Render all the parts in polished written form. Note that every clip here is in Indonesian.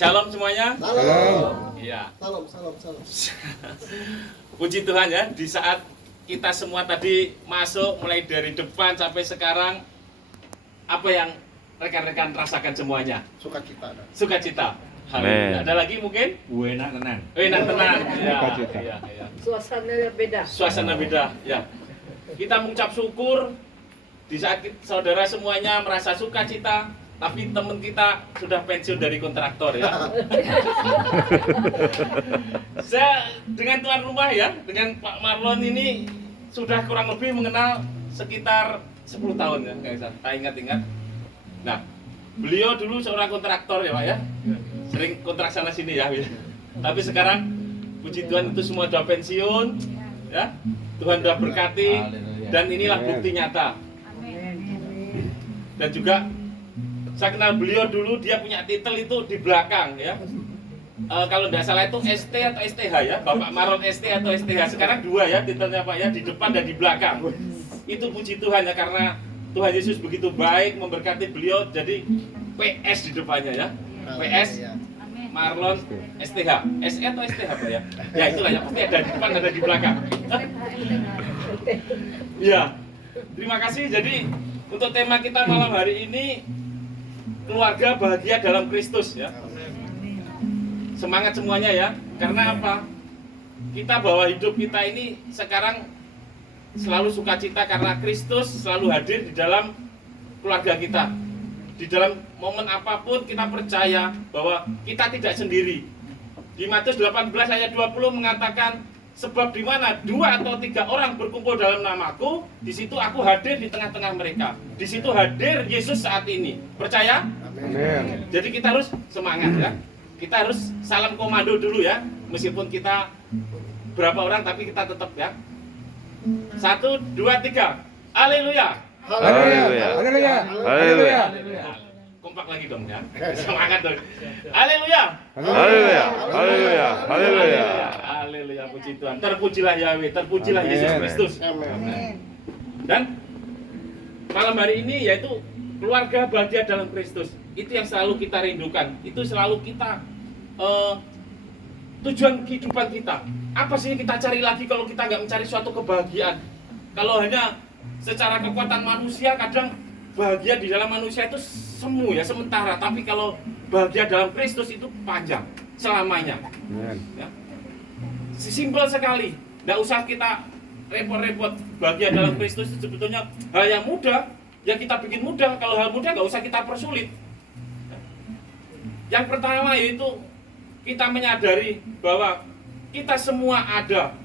Shalom semuanya. Salam. Iya. Salam. Puji Tuhan ya, di saat kita semua tadi masuk mulai dari depan sampai sekarang, apa yang rekan-rekan rasakan semuanya? Sukacita. Sukacita. Haleluya. Ada lagi mungkin? Enak tenan. Enak tenang. Ya, Sukacita. ya. Suasana beda. Suasana beda. Ya. Kita mengucap syukur di saat saudara semuanya merasa sukacita, tapi teman kita sudah pensiun dari kontraktor ya. Saya dengan tuan rumah ya, dengan Pak Marlon ini sudah kurang lebih mengenal sekitar 10 tahun ya, nggak usah. Tak ingat-ingat. Nah, beliau dulu seorang kontraktor ya Pak ya, sering kontrak sana sini ya. Tapi sekarang puji Tuhan itu semua sudah pensiun, ya. Tuhan sudah berkati dan inilah bukti nyata. Dan juga saya kenal beliau dulu, dia punya titel itu di belakang ya. Kalau tidak salah itu ST atau STH ya, Bapak Marlon ST atau STH. Sekarang dua ya titelnya Pak ya, di depan dan di belakang. Itu puji Tuhan ya, karena Tuhan Yesus begitu baik memberkati beliau, jadi PS di depannya ya. PS Marlon STH. SE atau STH Pak ya? Ya itulah ya, pasti ada di depan ada di belakang. Ya. Terima kasih. Jadi untuk tema kita malam hari ini, keluarga bahagia dalam Kristus ya. Semangat semuanya ya. Karena apa? Kita bahwa hidup kita ini sekarang selalu sukacita karena Kristus selalu hadir di dalam keluarga kita. Di dalam momen apapun kita percaya bahwa kita tidak sendiri. Di Matius 18 ayat 20 mengatakan, sebab di mana 2 atau 3 orang berkumpul dalam namaku, di situ aku hadir di tengah-tengah mereka. Di situ hadir Yesus saat ini. Percaya? Amin. Jadi kita harus semangat ya. Kita harus salam komando dulu ya. Meskipun kita berapa orang tapi kita tetap ya. 1, 2, 3. Haleluya. Haleluya. Haleluya. Haleluya. Kompak lagi dong ya. Semangat dong. Haleluya. Haleluya. Haleluya. Haleluya. Haleluya, puji Tuhan. Terpujilah Yahweh, terpujilah Yesus Kristus. Amin. Dan malam hari ini yaitu keluarga bahagia dalam Kristus. Itu yang selalu kita rindukan. Itu selalu kita tujuan kehidupan kita. Apa sih yang kita cari lagi kalau kita nggak mencari suatu kebahagiaan? Kalau hanya secara kekuatan manusia, kadang bahagia di dalam manusia itu semu ya, sementara. Tapi kalau bahagia dalam Kristus itu panjang, selamanya. Ya. Simpel sekali, nggak usah kita repot-repot. Bahagia dalam Kristus itu sebetulnya hal yang mudah, yang kita bikin mudah. Kalau hal mudah nggak usah kita persulit. Yang pertama yaitu kita menyadari bahwa kita semua ada.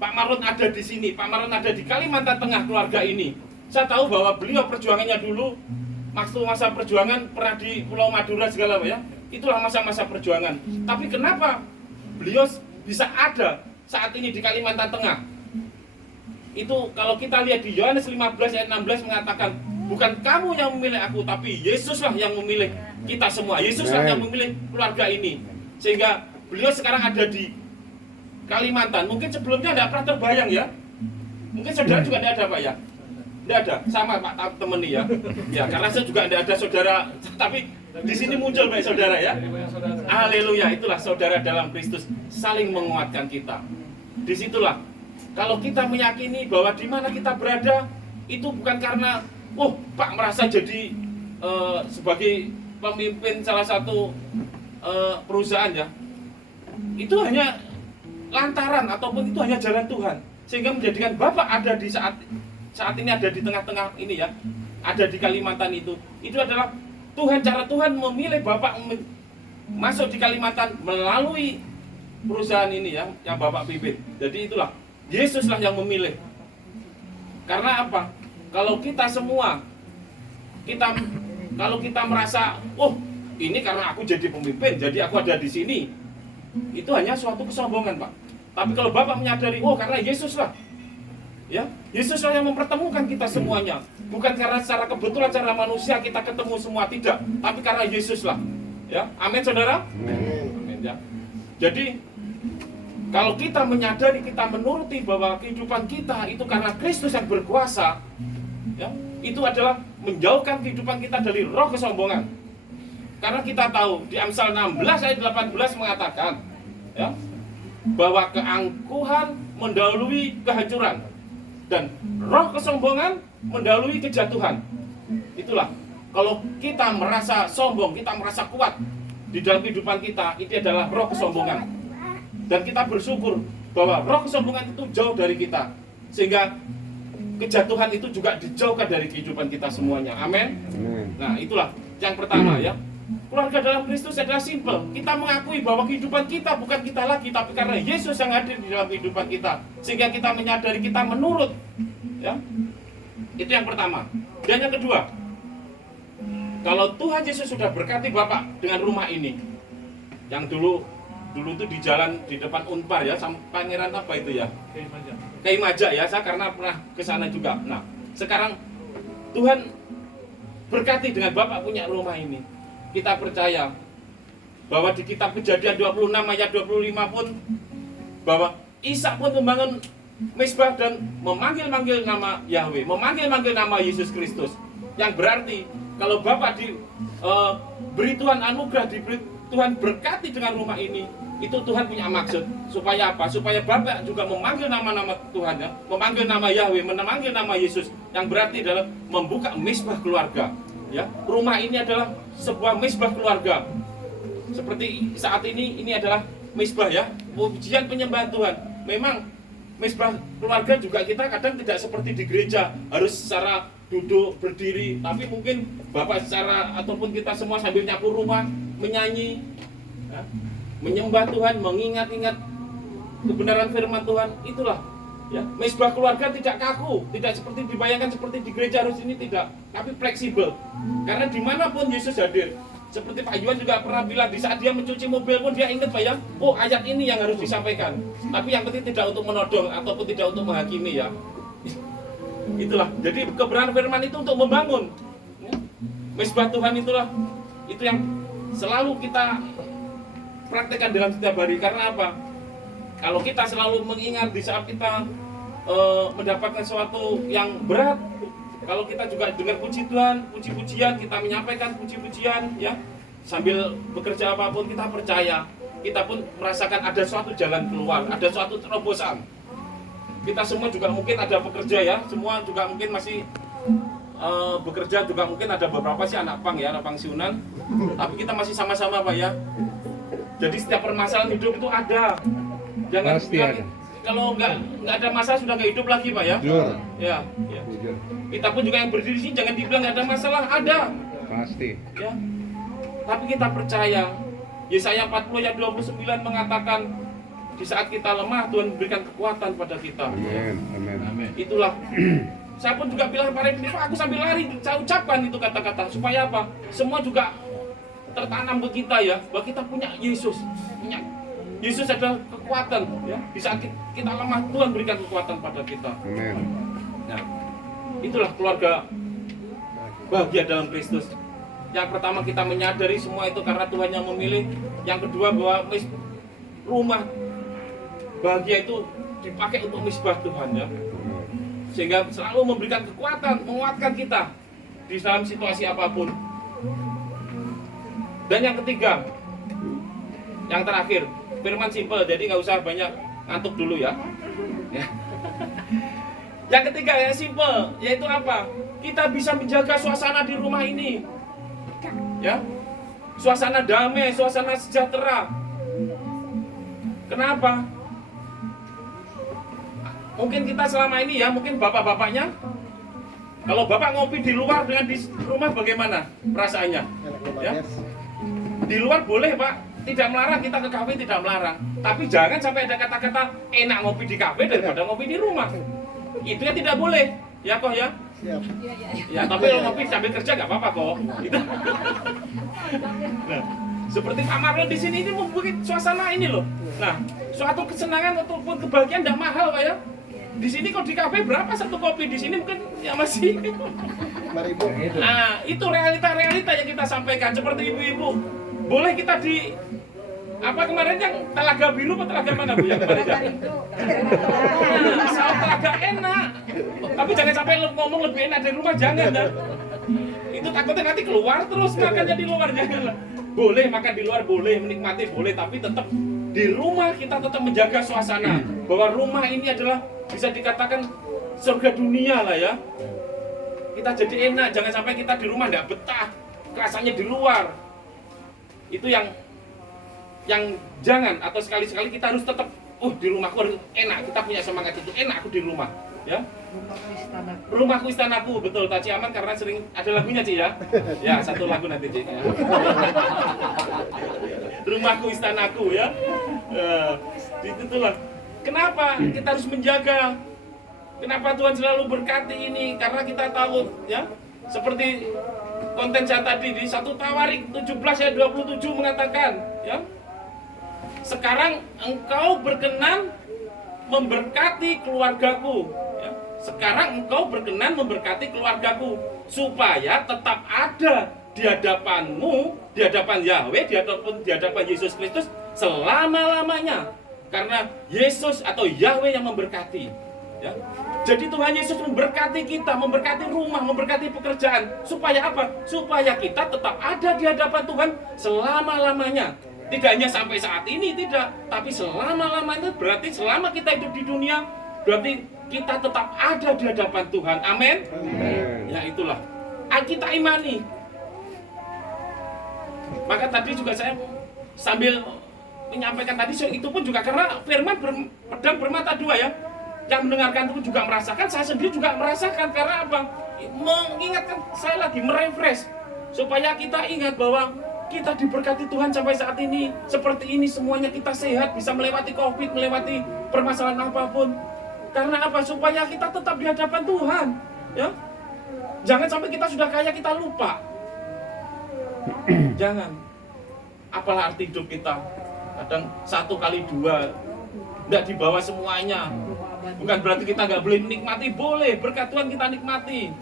Pak Marlon ada di sini, Pak Marlon ada di Kalimantan Tengah keluarga ini. Saya tahu bahwa beliau perjuangannya dulu, waktu masa perjuangan pernah di Pulau Madura segala ya. Itulah masa-masa perjuangan. Tapi kenapa beliau bisa ada saat ini di Kalimantan Tengah? Itu kalau kita lihat di Yohanes 15 ayat 16 mengatakan, bukan kamu yang memilih aku, tapi Yesuslah yang memilih kita semua. Yesuslah yang memilih keluarga ini. Sehingga beliau sekarang ada di Kalimantan. Mungkin sebelumnya tidak pernah terbayang ya. Mungkin saudara juga tidak ada Pak ya. Tidak ada, sama Pak temen nih ya. Ya, karena saya juga tidak ada saudara, tapi di sini muncul Pak saudara ya. Haleluya, itulah saudara dalam Kristus saling menguatkan kita. Disitulah kalau kita meyakini bahwa di mana kita berada itu bukan karena Pak merasa jadi sebagai pemimpin salah satu perusahaan ya. Itu hanya lantaran ataupun itu hanya jalan Tuhan sehingga menjadikan Bapak ada di saat ini ada di tengah-tengah ini ya, ada di Kalimantan itu adalah Tuhan, cara Tuhan memilih Bapak masuk di Kalimantan melalui perusahaan ini ya, yang Bapak pimpin. Jadi itulah Yesuslah yang memilih. Karena apa? Kalau kita semua kalau kita merasa ini karena aku jadi pemimpin, jadi aku ada di sini, itu hanya suatu kesombongan Pak. Tapi kalau Bapak menyadari, karena Yesuslah, ya, Yesuslah yang mempertemukan kita semuanya. Bukan karena secara kebetulan, secara manusia kita ketemu semua, tidak. Tapi karena Yesuslah, ya, amin saudara. Amin ya. Jadi kalau kita menyadari, kita menuruti bahwa kehidupan kita itu karena Kristus yang berkuasa, ya, itu adalah menjauhkan kehidupan kita dari roh kesombongan. Karena kita tahu di Amsal 16 ayat 18 mengatakan ya, bahwa keangkuhan mendahului kehancuran dan roh kesombongan mendahului kejatuhan. Itulah, kalau kita merasa sombong, kita merasa kuat di dalam kehidupan kita, itu adalah roh kesombongan. Dan kita bersyukur bahwa roh kesombongan itu jauh dari kita, sehingga kejatuhan itu juga dijauhkan dari kehidupan kita semuanya. Amin. Nah, itulah yang pertama ya. Keluarga dalam Kristus adalah simple. Kita mengakui bahwa kehidupan kita bukan kita lagi, tapi karena Yesus yang hadir di dalam kehidupan kita, sehingga kita menyadari kita menurut. Ya, itu yang pertama. Dan yang kedua, kalau Tuhan Yesus sudah berkati Bapak dengan rumah ini, yang dulu itu di jalan di depan Unpar ya, sama Pangeran apa itu ya? Keimaja ya, saya karena pernah ke sana juga. Nah, sekarang Tuhan berkati dengan Bapak punya rumah ini. Kita percaya bahwa di kitab Kejadian 26 ayat 25 pun bahwa Ishak pun membangun mezbah dan memanggil-manggil nama Yahweh, memanggil-manggil nama Yesus Kristus. Yang berarti kalau Bapak beri Tuhan anugerah, diberi Tuhan berkati dengan rumah ini, itu Tuhan punya maksud. Supaya apa? Supaya Bapak juga memanggil nama-nama Tuhan ya, memanggil nama Yahweh, memanggil nama Yesus. Yang berarti adalah membuka mezbah keluarga. Ya, rumah ini adalah sebuah mezbah keluarga. Seperti saat ini adalah mezbah ya, pujian penyembahan Tuhan. Memang mezbah keluarga juga kita kadang tidak seperti di gereja, harus secara duduk, berdiri. Tapi mungkin Bapak secara, ataupun kita semua sambil nyapu rumah, menyanyi ya, menyembah Tuhan, mengingat-ingat kebenaran firman Tuhan. Itulah ya, mezbah keluarga tidak kaku, tidak seperti dibayangkan seperti di gereja harus ini, tidak, tapi fleksibel. Karena dimanapun Yesus hadir. Seperti Pak Yuan juga pernah bilang, di saat dia mencuci mobil pun dia ingat Pak ya, oh ayat ini yang harus disampaikan. Tapi yang penting tidak untuk menodong ataupun tidak untuk menghakimi ya. Itulah, jadi kebenaran firman itu untuk membangun ya. Mezbah Tuhan itulah, itu yang selalu kita praktekkan dalam setiap hari. Karena apa? Kalau kita selalu mengingat di saat kita mendapatkan sesuatu yang berat, kalau kita juga dengar puji Tuhan, puji-pujian, kita menyampaikan puji-pujian ya, sambil bekerja apapun, kita percaya kita pun merasakan ada suatu jalan keluar, ada suatu terobosan. Kita semua juga mungkin ada bekerja ya, semua juga mungkin masih bekerja, juga mungkin ada beberapa sih anak pang ya, anak pangsiunan, tapi kita masih sama-sama Pak ya. Jadi setiap permasalahan hidup itu ada. Jangan bilang, kalau nggak ada masalah sudah nggak hidup lagi Pak ya. Ya. Kita pun juga yang berdiri di sini jangan dibilang nggak ada masalah, ada. Pasti. Ya. Tapi kita percaya. Yesaya 40 ayat 29 mengatakan di saat kita lemah Tuhan memberikan kekuatan pada kita. Amin. Itulah. Saya pun juga bilang para ibu, aku sambil lari saya ucapkan itu kata-kata supaya apa? Semua juga tertanam ke kita ya, bahwa kita punya Yesus. Yesus adalah kekuatan ya. Di saat kita lemah Tuhan berikan kekuatan pada kita. Amin. Nah, itulah keluarga bahagia dalam Kristus. Yang pertama kita menyadari semua itu karena Tuhan yang memilih. Yang kedua bahwa rumah bahagia itu dipakai untuk mezbah Tuhan ya. Sehingga selalu memberikan kekuatan, menguatkan kita di dalam situasi apapun. Dan yang ketiga, yang terakhir, firman simple, jadi nggak usah banyak ngantuk dulu ya. Yang ketiga yang simple, yaitu apa? Kita bisa menjaga suasana di rumah ini, ya, suasana damai, suasana sejahtera. Kenapa? Mungkin kita selama ini ya, mungkin bapak-bapaknya, kalau bapak ngopi di luar dengan di rumah bagaimana perasaannya? Ya, di luar boleh Pak. Tidak melarang, kita ke kafe tidak melarang. Tapi jangan sampai ada kata-kata enak ngopi di kafe daripada ngopi di rumah. Itu ya tidak boleh. Ya kok ya? Siap. Ya, tapi kalau ngopi sambil kerja nggak apa-apa kok. Itu. Nah, seperti Pak Marlon di sini ini membuat suasana ini loh. Nah, suatu kesenangan ataupun kebahagiaan tidak mahal Pak ya. Di sini kok di kafe berapa satu kopi, di sini mungkin ya masih 5.000. Nah, itu realita-realita yang kita sampaikan. Seperti ibu-ibu, boleh kita di apa kemarin yang Telaga Biru atau Telaga mana Bu yang kemarin? Asal Telaga enak. Tapi jangan sampai ngomong lebih enak dari rumah, jangan ya. Itu takutnya nanti keluar terus makannya di luar. Janganlah. Boleh makan di luar, boleh menikmati, boleh, tapi tetap di rumah kita tetap menjaga suasana. Bahwa rumah ini adalah bisa dikatakan surga dunia lah ya. Kita jadi enak, jangan sampai kita di rumah nggak betah, rasanya di luar. Itu yang jangan, atau sekali-sekali kita harus tetap di rumahku harus enak, kita punya semangat itu, enak aku di rumah ya. Rumahku istanaku, betul Taci aman karena sering ada lagunya Ci ya. Ya, satu lagu nanti Ci ya. Rumahku istanaku ya. Itulah. Kenapa kita harus menjaga? Kenapa Tuhan selalu berkati ini? Karena kita tahu ya, seperti konten saya tadi di 1 Tawarik 17 ayat 27 mengatakan ya. Sekarang engkau berkenan memberkati keluargaku ya. Sekarang engkau berkenan memberkati keluargaku supaya tetap ada di hadapanmu, di hadapan Yahweh, di hadapan Yesus Kristus selama-lamanya. Karena Yesus atau Yahweh yang memberkati ya. Jadi Tuhan Yesus memberkati kita, memberkati rumah, memberkati pekerjaan. Supaya apa? Supaya kita tetap ada di hadapan Tuhan selama-lamanya. Tidak hanya sampai saat ini, tidak. Tapi selama-lamanya berarti selama kita hidup di dunia, berarti kita tetap ada di hadapan Tuhan. Amin. Ya itulah. Kita imani. Maka tadi juga saya sambil menyampaikan tadi, itu pun juga karena firman pedang bermata dua ya. Yang mendengarkan itu juga merasakan, saya sendiri juga merasakan. Karena apa? Mengingatkan saya lagi, merefresh. Supaya kita ingat bahwa kita diberkati Tuhan sampai saat ini. Seperti ini semuanya kita sehat, bisa melewati COVID, melewati permasalahan apapun. Karena apa? Supaya kita tetap di hadapan Tuhan ya. Jangan sampai kita sudah kaya, kita lupa. Jangan. Apalah arti hidup kita? Kadang 1 kali 2 tidak dibawa semuanya. Bukan berarti kita nggak boleh menikmati, boleh, berkat Tuhan kita nikmati.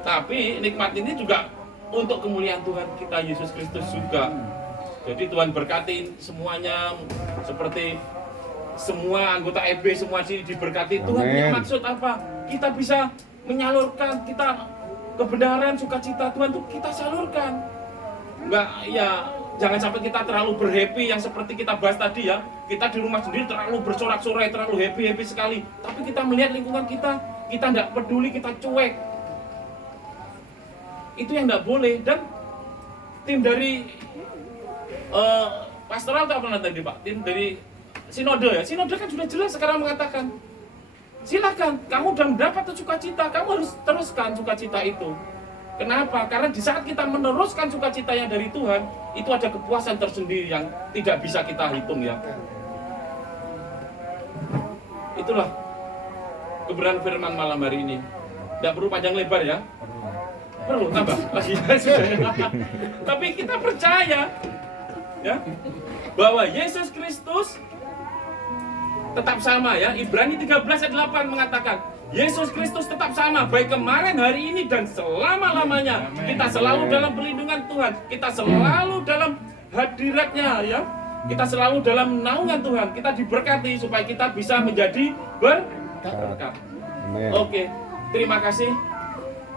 Tapi nikmat ini juga untuk kemuliaan Tuhan kita Yesus Kristus juga. Jadi Tuhan berkati semuanya, seperti semua anggota EB semua sini diberkati. Tuhan punya maksud apa? Kita bisa menyalurkan kita kebenaran, sukacita Tuhan tuh kita salurkan. Enggak ya. Jangan sampai kita terlalu berhappy yang seperti kita bahas tadi ya. Kita di rumah sendiri terlalu bersorak-sorai, terlalu happy sekali. Tapi kita melihat lingkungan kita tidak peduli, kita cuek. Itu yang tidak boleh. Dan tim dari pastoral atau apa tadi Pak? Tim dari Sinode ya. Sinode kan sudah jelas sekarang mengatakan, silakan, kamu sudah mendapat sukacita, kamu harus teruskan sukacita itu. Kenapa? Karena di saat kita meneruskan sukacita yang dari Tuhan, itu ada kepuasan tersendiri yang tidak bisa kita hitung ya. Itulah kebenaran firman malam hari ini. Tidak perlu panjang lebar ya. Perlu tambah lagi. Tapi kita percaya ya bahwa Yesus Kristus tetap sama ya. Ibrani 13 ayat 8 mengatakan Yesus Kristus tetap sama, baik kemarin, hari ini, dan selama-lamanya. Kita selalu dalam perlindungan Tuhan. Kita selalu dalam hadiratnya ya. Kita selalu dalam naungan Tuhan. Kita diberkati supaya kita bisa menjadi berkat. Oke, terima kasih.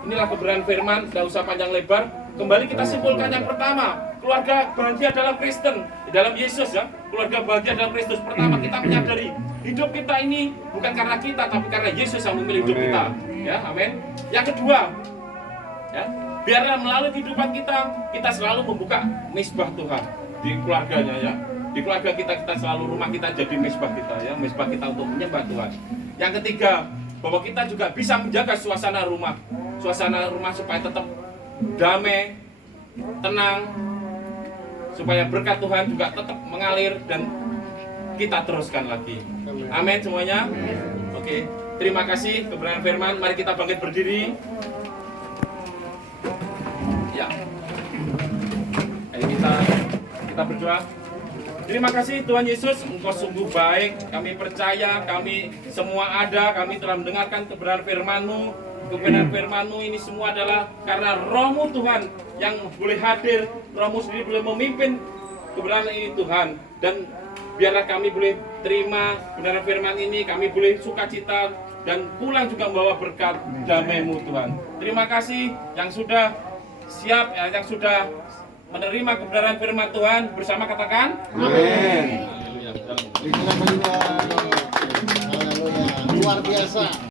Inilah kebenaran firman, tidak usah panjang lebar. Kembali kita simpulkan yang pertama. Keluarga bahagia dalam Kristen, dalam Yesus ya. Keluarga bahagia dalam Kristus. Pertama, kita menyadari hidup kita ini bukan karena kita, tapi karena Yesus yang memilih hidup kita. Ya, amin. Yang kedua, ya, biarlah melalui kehidupan kita selalu membuka misbah Tuhan di keluarganya ya. Di keluarga kita selalu, rumah kita jadi misbah kita ya, misbah kita untuk menyembah Tuhan. Yang ketiga, bahwa kita juga bisa menjaga suasana rumah supaya tetap damai, tenang, supaya berkat Tuhan juga tetap mengalir dan kita teruskan lagi. Amin semuanya. Oke, terima kasih kebenaran firman. Mari kita bangkit berdiri. Ya. Ayo kita berdoa. Terima kasih Tuhan Yesus, Engkau sungguh baik. Kami percaya, kami semua ada, kami telah mendengarkan kebenaran firman-Mu. Kebenaran firman-Mu ini semua adalah karena Roh-Mu Tuhan yang boleh hadir, Roh-Mu sendiri boleh memimpin kebenaran ini Tuhan. Dan biarlah kami boleh terima kebenaran firman ini, kami boleh sukacita dan pulang juga membawa berkat damai-Mu Tuhan. Terima kasih yang sudah siap, yang sudah menerima kebenaran firman Tuhan bersama, katakan Amin. Haleluya. Luar biasa.